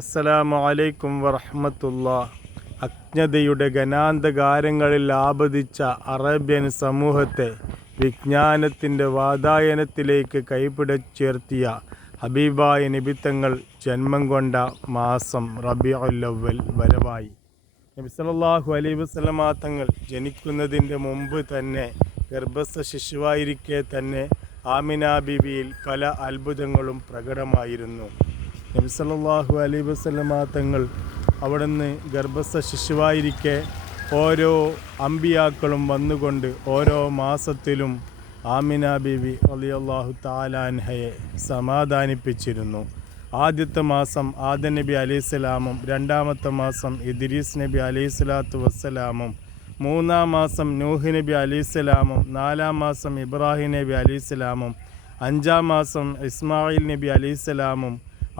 അസ്സലാമു അലൈക്കും വറഹ്മത്തുള്ളാഹ്. അജ്ഞതയുടെ ഘനാന്തകാരങ്ങളിൽ ആപതിച്ച അറേബ്യൻ സമൂഹത്തെ വിജ്ഞാനത്തിൻ്റെ വാതായനത്തിലേക്ക് കൈപിടിച്ചുയർത്തിയ ഹബീബായ നബിത്തങ്ങൾ ജന്മം കൊണ്ട മാസം റബീഉൽ അവ്വൽ വരവായി. നബി സല്ലല്ലാഹു അലൈഹി വസല്ലമ തങ്ങൾ ജനിക്കുന്നതിൻ്റെ മുമ്പ് തന്നെ ഗർഭസ്ഥ ശിശുവായിരിക്കെ തന്നെ ആമിന ബീവിയിൽ പല അത്ഭുതങ്ങളും പ്രകടമായിരുന്നു. നബി സല്ലല്ലാഹു അലൈഹി വസല്ലമ തങ്ങൾ അവിടുന്ന് ഗർഭസ്ഥ ശിശുവായിരിക്കെ ഓരോ അമ്പിയാക്കളും വന്നുകൊണ്ട് ഓരോ മാസത്തിലും ആമിന ബീവി റളിയല്ലാഹു തആല അൻഹയെ സമാധാനിപ്പിച്ചിരുന്നു. ആദ്യത്തെ മാസം ആദം നബി അലൈഹിസ്സലാമും, രണ്ടാമത്തെ മാസം ഇദ്രീസ് നബി അലൈഹിസ്സലാത്തു വസ്സലാമും, മൂന്നാം മാസം നൂഹ് നബി അലൈഹിസ്സലാമും, നാലാം മാസം ഇബ്രാഹിം നബി അലൈഹിസ്സലാമും, അഞ്ചാം മാസം ഇസ്മായിൽ നബി അലൈഹിസ്സലാമും,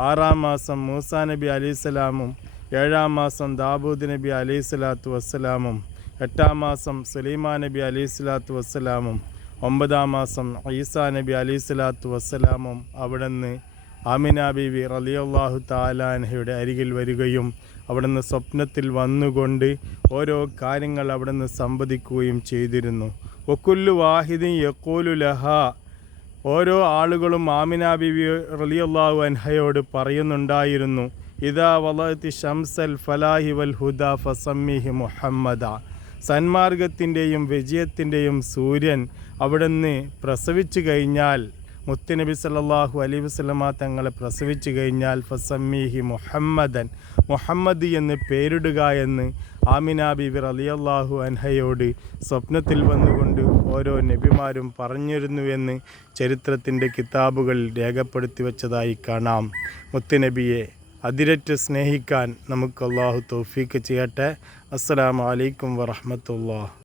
ആറാം മാസം മൂസാ നബി അലൈഹിസ്സലാമും, ഏഴാം മാസം ദാവൂദ് നബി അലൈഹിസ്സലാത്തു വസ്സലാമും, എട്ടാം മാസം സുലൈമാൻ നബി അലൈഹിസ്സലാത്തു വസ്സലാമും, ഒമ്പതാം മാസം ഈസാ നബി അലൈഹിസ്സലാത്തു വസ്സലാമും അവിടുന്ന് ആമിന ബീവി റളിയല്ലാഹു തആല അൻഹയുടെ അരികിൽ വരികയും അവിടുന്ന് സ്വപ്നത്തിൽ വന്നുകൊണ്ട് ഓരോ കാര്യങ്ങൾ അവിടുന്ന് സംവദിക്കുകയും ചെയ്തിരുന്നു. വകുല്ലു വാഹിദിൻ യഖൂലു ലഹാ, ഓരോ ആളുകളും ആമിന ബീവി റളിയല്ലാഹു അൻഹയോട് പറയുന്നുണ്ടായിരുന്നു, ഇദാ വളഅതി ശംസൽ ഫലാഹി വൽ ഹുദാ ഫസമ്മിഹി മുഹമ്മദ, സന്മാർഗത്തിൻ്റെയും വിജയത്തിൻ്റെയും സൂര്യൻ അവിടുന്ന് പ്രസവിച്ചു കഴിഞ്ഞാൽ, മുത്തുനബി സല്ലല്ലാഹു അലൈഹി വസല്ലമ തങ്ങളെ പ്രസവിച്ചു കഴിഞ്ഞാൽ ഫസമ്മിഹി മുഹമ്മദൻ, മുഹമ്മദ് എന്ന് പേരിടുക എന്ന് ആമിന ബീവി റളിയല്ലാഹു അൻഹയോട് സ്വപ്നത്തിൽ വന്നുകൊണ്ട് ഓരോ നബിമാരും പറഞ്ഞിരുന്നുവെന്ന് ചരിത്രത്തിൻ്റെ കിതാബുകളിൽ രേഖപ്പെടുത്തി വച്ചതായി കാണാം. മുത്തുനബിയെ അതിരറ്റ് സ്നേഹിക്കാൻ നമുക്ക് അല്ലാഹു തൗഫീക്ക് ചെയ്യട്ടെ. അസ്സലാമു അലൈക്കും വറഹ്മത്തുള്ളാഹി.